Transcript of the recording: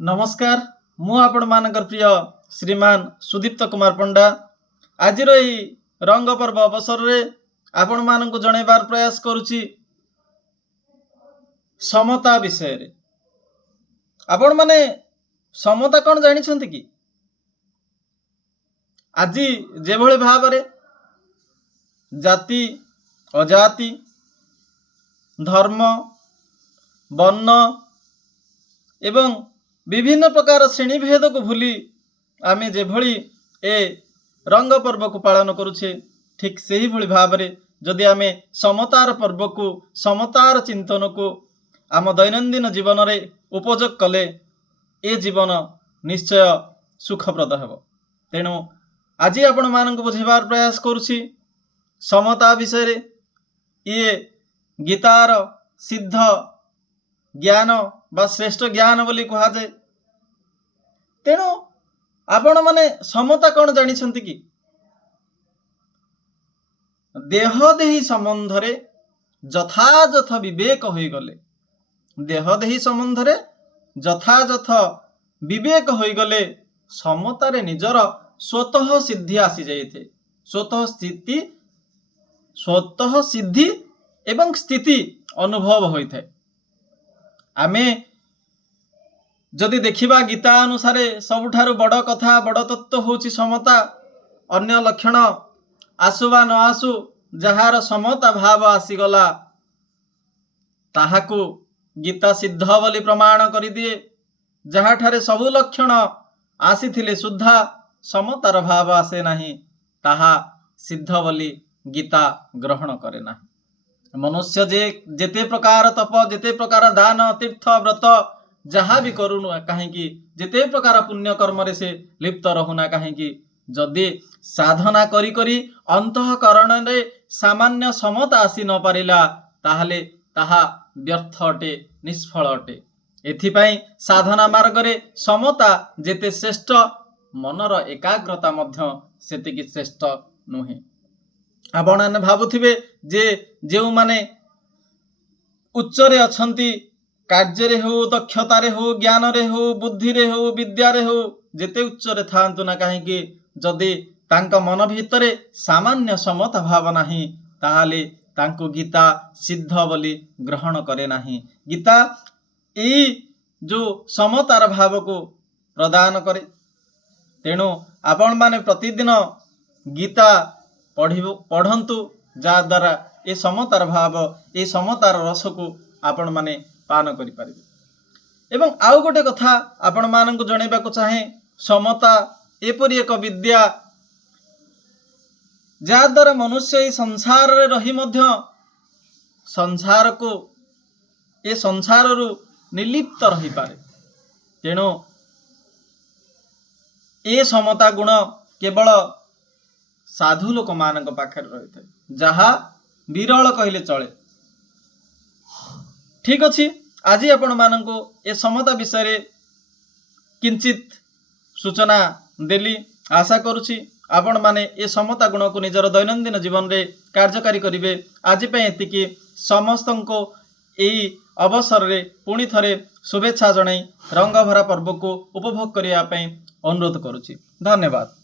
नमस्कार मु आपण मानकर प्रिय श्रीमान सुदीप्त कुमार पंडा आज रंग पर्व अवसर रे आपण मानक जनइबार प्रयास करुछि समता विषय रे। आपण माने समता कौन जानी कि आज जे भली भाव रे जाति अजाति धर्म वर्ण एवं विभिन्न प्रकार श्रेणी भेद को भूली आमे जे भली ए रंग पर्व को पालन करुछे ठीक सही भली भाव रे जदि आमे समतार पर्व को समतार चिंतन को आम दैनंदिन जीवन रे उपयोग कले ए जीवन निश्चय सुखप्रद हेबो। तेणु आज आपण मानक बुझेबार प्रयास करुछि समता विषय रे। ये गीतार सिद्ध ज्ञान बा श्रेष्ठ ज्ञान बोली कहा जाए। तेणु आपण माने समता कौन जानी कि देहदेही संबंध रे यथायथ विवेक हो गले देहदेही संबंध रे यथायथ विवेक हो गले समतारे निजर स्वतः सिद्धि आसी जाइए। स्वतः सिद्धि एवं स्थिति अनुभव होता है। आमे जदि देखिबा गीता अनुसार सबुठारु बड़ कथा बड़ तत्व होची समता। अन्य लक्षण आसु बा न आसु जहार समता भाव आसीगला ताहाकु गीता सिद्ध बोली प्रमाण करि दिए। जहाठारे सबु लक्षण आसीथिले सुद्धा समतार भाव आसे नाही ताहा सिद्ध बोली गीता ग्रहण करे नाही। मनुष्य जेते प्रकार तप जेते प्रकार दान तीर्थ व्रत जहाँ भी करूना कहीं जेते प्रकार पुण्य कर्म रे से लिप्त रहुना कहीं जदि साधना करी करी अंतःकरण रे सामान्य समता आसी न पारिला ताहले ताहा व्यर्थ अटे निष्फल अटे। एथिपाई साधना मार्ग रे समता जेते श्रेष्ठ मनर एकाग्रता मध्य सेतिकी श्रेष्ठ नुहे। आपण भावुथिबे जे जेउ माने उच्च रे अछंती कार्य रे हो दक्षता रे हो ज्ञान रे हो बुद्धि रे हो विद्या रे हो जेते उच्च रे थांतु ना कहीं जदि तांका मन भितरे सामान्य समता भाव नाही ताहाले तांको गीता सिद्ध बोली ग्रहण करे नाही। गीता ई जो समतार भाव को प्रदान करे। तेणु आपण माने प्रतिदिन गीता पढ़ंतु जा द्वारा ए समतार भाव ए समतार रस को आपण माने पान करि पारिबे। एवं आउ गोटे कथा आपण मानक जणैबा को चाहे समता एपरि एक विद्या जा द्वारा मनुष्य संसार रे रही मध्य संसार को ए संसार रु निर्लिप्त रही पारे। तेणु ए समता गुण केवल साधु लोक मानक पाखरे रही थे जहा विरल कहले चले। ठीक अछि आज आपण मानक ए समता विषय रे किंचित सूचना देली। आशा करुछि आपण माने ए समता गुण को निजर दैनंदिन जीवन रे कार्यकारी करिवे। आज पे एतिकी समस्तको एई अवसर रे पुणी थरे शुभेच्छा जणाई रंग भरा पर्व को उपभोग करिया पे अनुरोध करुछि। धन्यवाद।